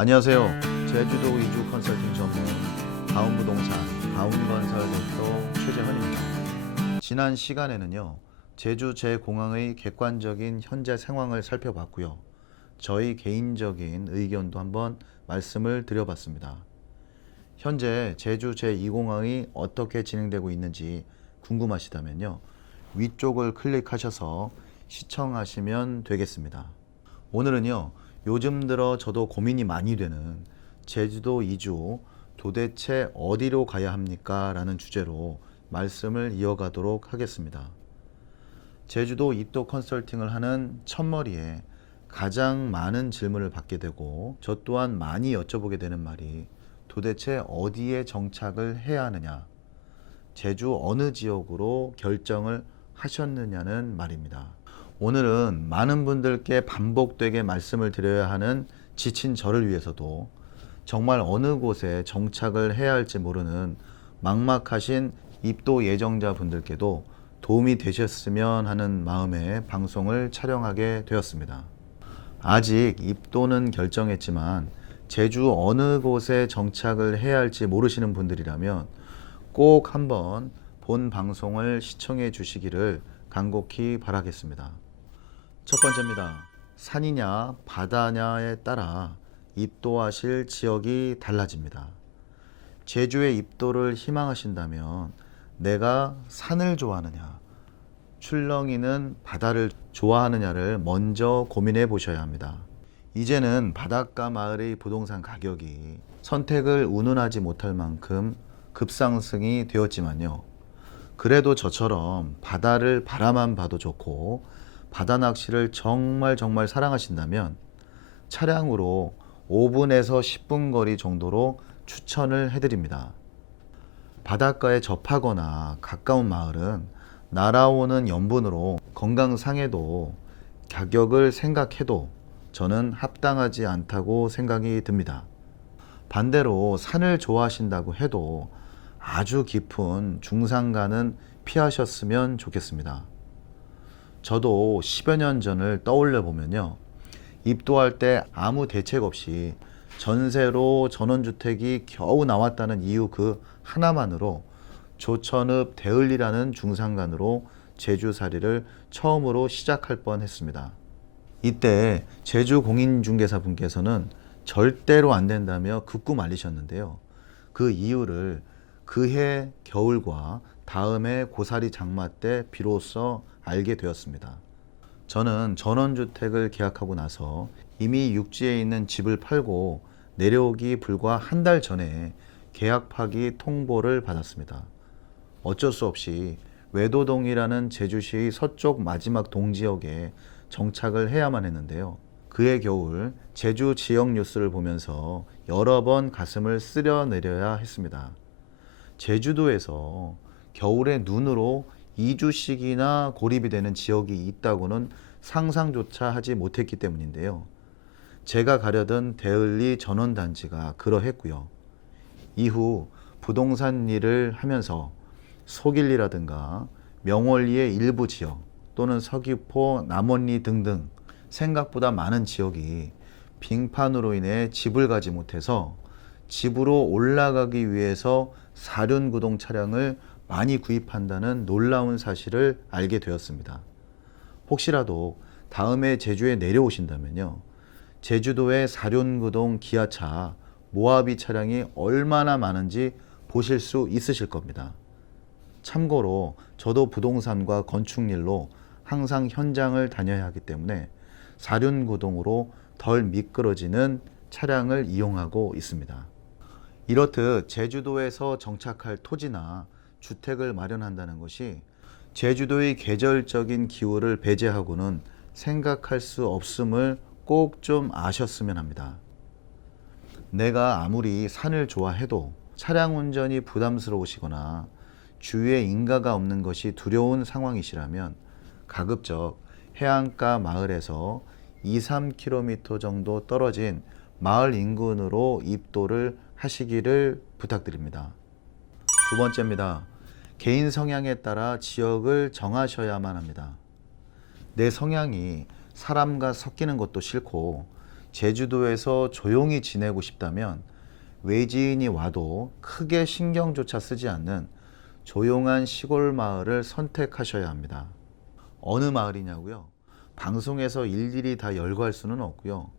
안녕하세요. 제주도 이주 컨설팅 전문 다운부동산 다운건설 대표 최재헌입니다. 지난 시간에는요, 제주 제공항의 객관적인 현재 상황을 살펴봤고요. 저희 개인적인 의견도 한번 말씀을 드려봤습니다. 현재 제주 제2공항이 어떻게 진행되고 있는지 궁금하시다면요, 위쪽을 클릭하셔서 시청하시면 되겠습니다. 오늘은요, 요즘 들어 저도 고민이 많이 되는 제주도 이주 도대체 어디로 가야 합니까? 라는 주제로 말씀을 이어가도록 하겠습니다. 제주도 입도 컨설팅을 하는 첫머리에 가장 많은 질문을 받게 되고 저 또한 많이 여쭤보게 되는 말이 도대체 어디에 정착을 해야 하느냐, 제주 어느 지역으로 결정을 하셨느냐는 말입니다. 오늘은 많은 분들께 반복되게 말씀을 드려야 하는 지친 저를 위해서도 정말 어느 곳에 정착을 해야 할지 모르는 막막하신 입도 예정자 분들께도 도움이 되셨으면 하는 마음에 방송을 촬영하게 되었습니다. 아직 입도는 결정했지만 제주 어느 곳에 정착을 해야 할지 모르시는 분들이라면 꼭 한번 본 방송을 시청해 주시기를 간곡히 바라겠습니다. 첫 번째입니다. 산이냐 바다냐에 따라 입도하실 지역이 달라집니다. 제주에 입도를 희망하신다면 내가 산을 좋아하느냐, 출렁이는 바다를 좋아하느냐를 먼저 고민해 보셔야 합니다. 이제는 바닷가 마을의 부동산 가격이 선택을 운운하지 못할 만큼 급상승이 되었지만요. 그래도 저처럼 바다를 바라만 봐도 좋고 바다 낚시를 정말 사랑하신다면 차량으로 5분에서 10분 거리 정도로 추천을 해드립니다. 바닷가에 접하거나 가까운 마을은 날아오는 염분으로 건강상에도 가격을 생각해도 저는 합당하지 않다고 생각이 듭니다. 반대로 산을 좋아하신다고 해도 아주 깊은 중산간은 피하셨으면 좋겠습니다. 저도 10여 년 전을 떠올려 보면요, 입도할 때 아무 대책 없이 전세로 전원주택이 겨우 나왔다는 이유 그 하나만으로 조천읍 대을리라는 중산간으로 제주살이를 처음으로 시작할 뻔했습니다. 이때 제주공인중개사 분께서는 절대로 안 된다며 극구 말리셨는데요. 그 이유를 그해 겨울과 다음해 고사리 장마 때 비로소 알게 되었습니다. 저는 전원주택을 계약하고 나서 이미 육지에 있는 집을 팔고 내려오기 불과 한 달 전에 계약 파기 통보를 받았습니다. 어쩔 수 없이 외도동이라는 제주시의 서쪽 마지막 동지역에 정착을 해야만 했는데요. 그해 겨울 제주 지역 뉴스를 보면서 여러 번 가슴을 쓸어내려야 했습니다. 제주도에서 겨울에 눈으로 2주씩이나 고립이 되는 지역이 있다고는 상상조차 하지 못했기 때문인데요. 제가 가려던 대을리 전원단지가 그러했고요. 이후 부동산 일을 하면서 속일리라든가 명월리의 일부 지역 또는 서귀포, 남원리 등등 생각보다 많은 지역이 빙판으로 인해 집을 가지 못해서 집으로 올라가기 위해서 사륜구동 차량을 많이 구입한다는 놀라운 사실을 알게 되었습니다. 혹시라도 다음에 제주에 내려오신다면요, 제주도의 사륜구동 기아차 모하비 차량이 얼마나 많은지 보실 수 있으실 겁니다. 참고로 저도 부동산과 건축일로 항상 현장을 다녀야 하기 때문에 사륜구동으로 덜 미끄러지는 차량을 이용하고 있습니다. 이렇듯 제주도에서 정착할 토지나 주택을 마련한다는 것이 제주도의 계절적인 기후를 배제하고는 생각할 수 없음을 꼭 좀 아셨으면 합니다. 내가 아무리 산을 좋아해도 차량 운전이 부담스러우시거나 주위에 인가가 없는 것이 두려운 상황이시라면 가급적 해안가 마을에서 2-3km 정도 떨어진 마을 인근으로 입도를 하시기를 부탁드립니다. 두 번째입니다. 개인 성향에 따라 지역을 정하셔야만 합니다. 내 성향이 사람과 섞이는 것도 싫고 제주도에서 조용히 지내고 싶다면 외지인이 와도 크게 신경조차 쓰지 않는 조용한 시골 마을을 선택하셔야 합니다. 어느 마을이냐고요? 방송에서 일일이 다 열거할 수는 없고요.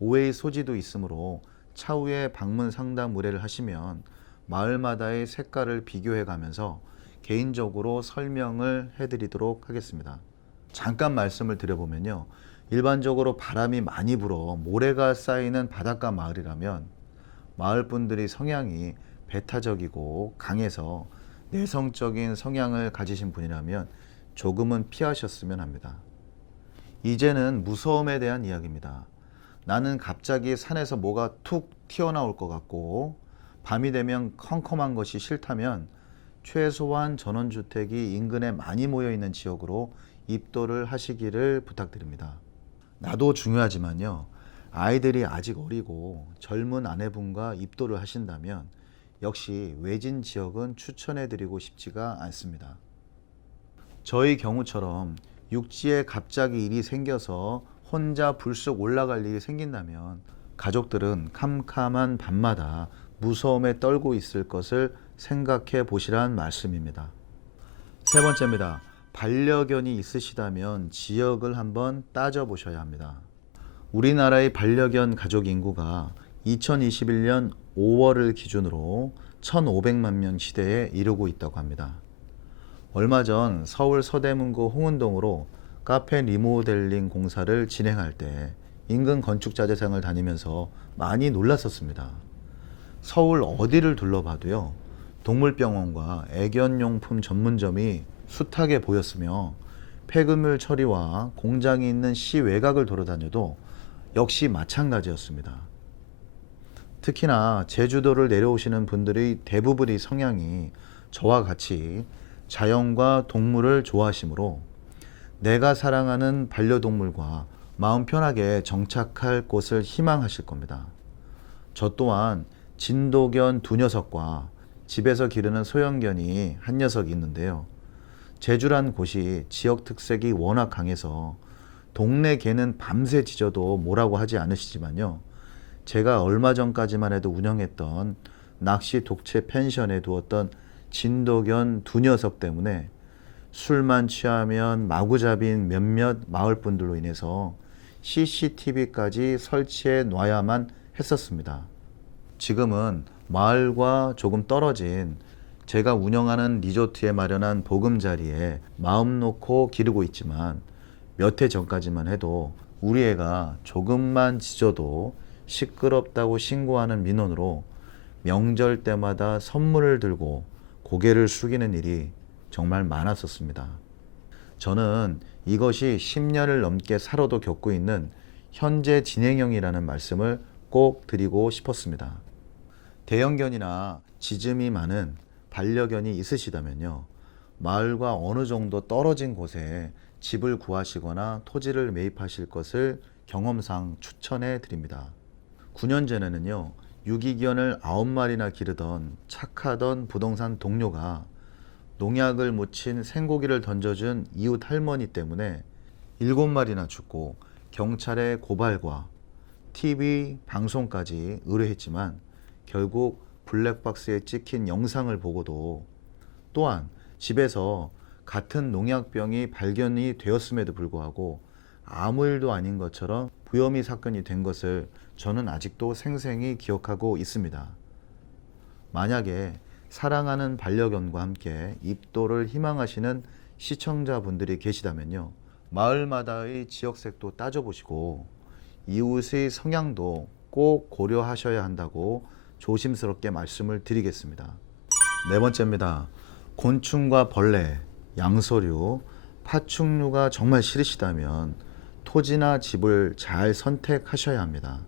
오해의 소지도 있으므로 차후에 방문 상담 의뢰를 하시면 마을마다의 색깔을 비교해 가면서 개인적으로 설명을 해드리도록 하겠습니다. 잠깐 말씀을 드려보면요. 일반적으로 바람이 많이 불어 모래가 쌓이는 바닷가 마을이라면 마을 분들이 성향이 배타적이고 강해서 내성적인 성향을 가지신 분이라면 조금은 피하셨으면 합니다. 이제는 무서움에 대한 이야기입니다. 나는 갑자기 산에서 뭐가 툭 튀어나올 것 같고 밤이 되면 컴컴한 것이 싫다면 최소한 전원주택이 인근에 많이 모여 있는 지역으로 입도를 하시기를 부탁드립니다. 나도 중요하지만요. 아이들이 아직 어리고 젊은 아내분과 입도를 하신다면 역시 외진 지역은 추천해 드리고 싶지가 않습니다. 저희 경우처럼 육지에 갑자기 일이 생겨서 혼자 불쑥 올라갈 일이 생긴다면 가족들은 캄캄한 밤마다 무서움에 떨고 있을 것을 생각해 보시란 말씀입니다. 세 번째입니다. 반려견이 있으시다면 지역을 한번 따져보셔야 합니다. 우리나라의 반려견 가족 인구가 2021년 5월을 기준으로 1,500만 명 시대에 이르고 있다고 합니다. 얼마 전 서울 서대문구 홍은동으로 카페 리모델링 공사를 진행할 때 인근 건축자 재상을 다니면서 많이 놀랐었습니다. 서울 어디를 둘러봐도요, 동물병원과 애견용품 전문점이 숱하게 보였으며 폐기물 처리와 공장이 있는 시 외곽을 돌아다녀도 역시 마찬가지였습니다. 특히나 제주도를 내려오시는 분들의 대부분의 성향이 저와 같이 자연과 동물을 좋아하시므로 내가 사랑하는 반려동물과 마음 편하게 정착할 곳을 희망하실 겁니다. 저 또한 진도견 2녀석과 집에서 기르는 소형견이 1녀석이 있는데요. 제주란 곳이 지역 특색이 워낙 강해서 동네 개는 밤새 짖어도 뭐라고 하지 않으시지만요. 제가 얼마 전까지만 해도 운영했던 낚시 독채 펜션에 두었던 진도견 2녀석 때문에 술만 취하면 마구잡이인 몇몇 마을 분들로 인해서 CCTV까지 설치해 놔야만 했었습니다. 지금은 마을과 조금 떨어진 제가 운영하는 리조트에 마련한 보금자리에 마음 놓고 기르고 있지만 몇 해 전까지만 해도 우리 애가 조금만 짖어도 시끄럽다고 신고하는 민원으로 명절 때마다 선물을 들고 고개를 숙이는 일이 정말 많았었습니다. 저는 이것이 10년을 넘게 살아도 겪고 있는 현재 진행형이라는 말씀을 꼭 드리고 싶었습니다. 대형견이나 짖음이 많은 반려견이 있으시다면요, 마을과 어느 정도 떨어진 곳에 집을 구하시거나 토지를 매입하실 것을 경험상 추천해 드립니다. 9년 전에는요, 유기견을 9마리나 기르던 착하던 부동산 동료가 농약을 묻힌 생고기를 던져준 이웃 할머니 때문에 7마리나 죽고 경찰에 고발과 TV 방송까지 의뢰했지만 결국 블랙박스에 찍힌 영상을 보고도 또한 집에서 같은 농약병이 발견이 되었음에도 불구하고 아무 일도 아닌 것처럼 부혐의 사건이 된 것을 저는 아직도 생생히 기억하고 있습니다. 만약에 사랑하는 반려견과 함께 입도를 희망하시는 시청자분들이 계시다면요, 마을마다의 지역색도 따져보시고 이웃의 성향도 꼭 고려하셔야 한다고 조심스럽게 말씀을 드리겠습니다. 네 번째입니다. 곤충과 벌레, 양서류, 파충류가 정말 싫으시다면 토지나 집을 잘 선택하셔야 합니다.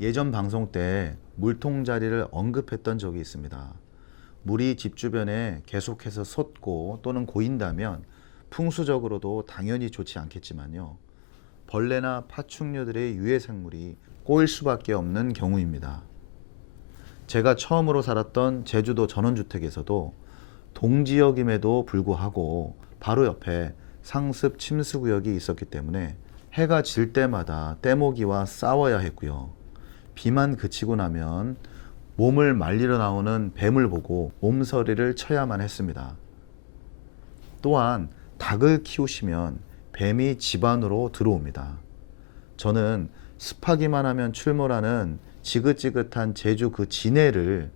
예전 방송 때 물통자리를 언급했던 적이 있습니다. 물이 집 주변에 계속해서 솟고 또는 고인다면 풍수적으로도 당연히 좋지 않겠지만요, 벌레나 파충류들의 유해 생물이 꼬일 수밖에 없는 경우입니다. 제가 처음으로 살았던 제주도 전원주택에서도 동지역임에도 불구하고 바로 옆에 상습 침수구역이 있었기 때문에 해가 질 때마다 떼모기와 싸워야 했고요. 비만 그치고 나면 몸을 말리러 나오는 뱀을 보고 몸서리를 쳐야만 했습니다. 또한 닭을 키우시면 뱀이 집 안으로 들어옵니다. 저는 습하기만 하면 출몰하는 지긋지긋한 제주 그 진해를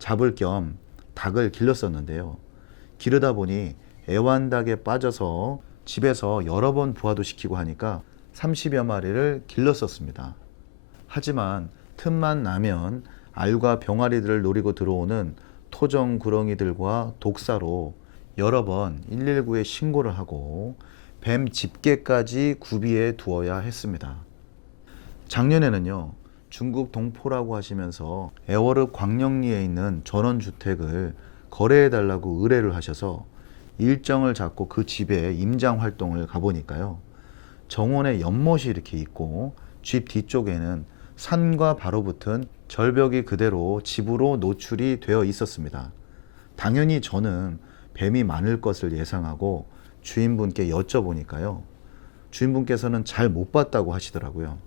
잡을 겸 닭을 길렀었는데요. 기르다 보니 애완닭에 빠져서 집에서 여러 번 부화도 시키고 하니까 30여 마리를 길렀었습니다. 하지만 틈만 나면 알과 병아리들을 노리고 들어오는 토종구렁이들과 독사로 여러 번 119에 신고를 하고 뱀 집게까지 구비해 두어야 했습니다. 작년에는요, 중국 동포라고 하시면서 애월읍 광령리에 있는 전원주택을 거래해달라고 의뢰를 하셔서 일정을 잡고 그 집에 임장 활동을 가보니까요, 정원에 연못이 이렇게 있고 집 뒤쪽에는 산과 바로 붙은 절벽이 그대로 집으로 노출이 되어 있었습니다. 당연히 저는 뱀이 많을 것을 예상하고 주인분께 여쭤보니까요, 주인분께서는 잘 못 봤다고 하시더라고요.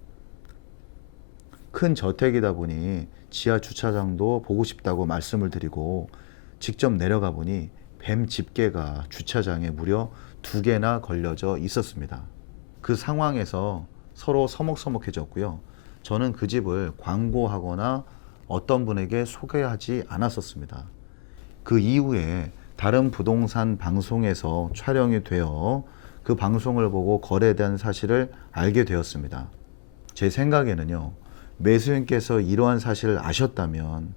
큰 저택이다 보니 지하 주차장도 보고 싶다고 말씀을 드리고 직접 내려가 보니 뱀 집게가 주차장에 무려 2개나 걸려져 있었습니다. 그 상황에서 서로 서먹서먹해졌고요. 저는 그 집을 광고하거나 어떤 분에게 소개하지 않았었습니다. 그 이후에 다른 부동산 방송에서 촬영이 되어 그 방송을 보고 거래된 사실을 알게 되었습니다. 제 생각에는요, 매수인께서 이러한 사실을 아셨다면,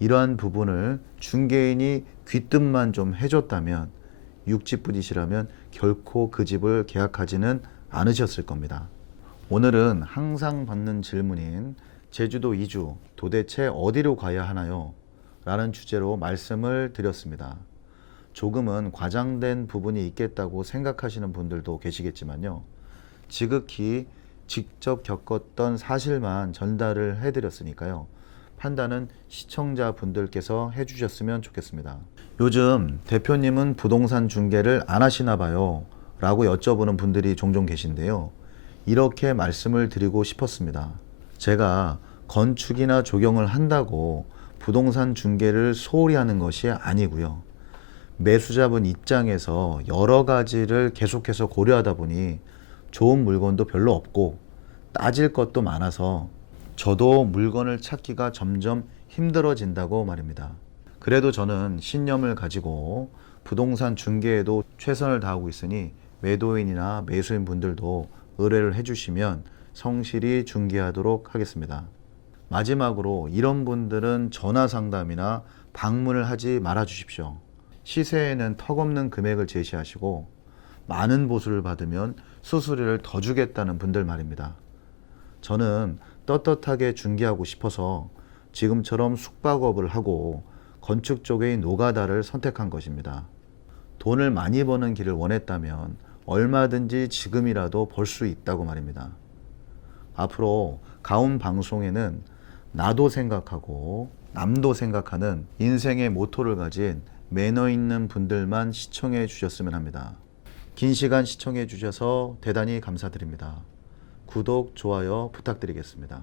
이러한 부분을 중개인이 귀뜸만 좀 해줬다면, 육지분이시라면 결코 그 집을 계약하지는 않으셨을 겁니다. 오늘은 항상 받는 질문인 제주도 이주 도대체 어디로 가야 하나요? 라는 주제로 말씀을 드렸습니다. 조금은 과장된 부분이 있겠다고 생각하시는 분들도 계시겠지만요, 지극히 직접 겪었던 사실만 전달을 해드렸으니까요, 판단은 시청자분들께서 해주셨으면 좋겠습니다. 요즘 대표님은 부동산 중개를 안 하시나 봐요 라고 여쭤보는 분들이 종종 계신데요, 이렇게 말씀을 드리고 싶었습니다. 제가 건축이나 조경을 한다고 부동산 중개를 소홀히 하는 것이 아니고요, 매수자분 입장에서 여러 가지를 계속해서 고려하다 보니 좋은 물건도 별로 없고 따질 것도 많아서 저도 물건을 찾기가 점점 힘들어진다고 말입니다. 그래도 저는 신념을 가지고 부동산 중개에도 최선을 다하고 있으니 매도인이나 매수인 분들도 의뢰를 해주시면 성실히 중개하도록 하겠습니다. 마지막으로 이런 분들은 전화 상담이나 방문을 하지 말아 주십시오. 시세에는 턱없는 금액을 제시하시고 많은 보수를 받으면 수수료를 더 주겠다는 분들 말입니다. 저는 떳떳하게 중개하고 싶어서 지금처럼 숙박업을 하고 건축 쪽의 노가다를 선택한 것입니다. 돈을 많이 버는 길을 원했다면 얼마든지 지금이라도 벌 수 있다고 말입니다. 앞으로 가온 방송에는 나도 생각하고 남도 생각하는 인생의 모토를 가진 매너 있는 분들만 시청해 주셨으면 합니다. 긴 시간 시청해 주셔서 대단히 감사드립니다. 구독, 좋아요 부탁드리겠습니다.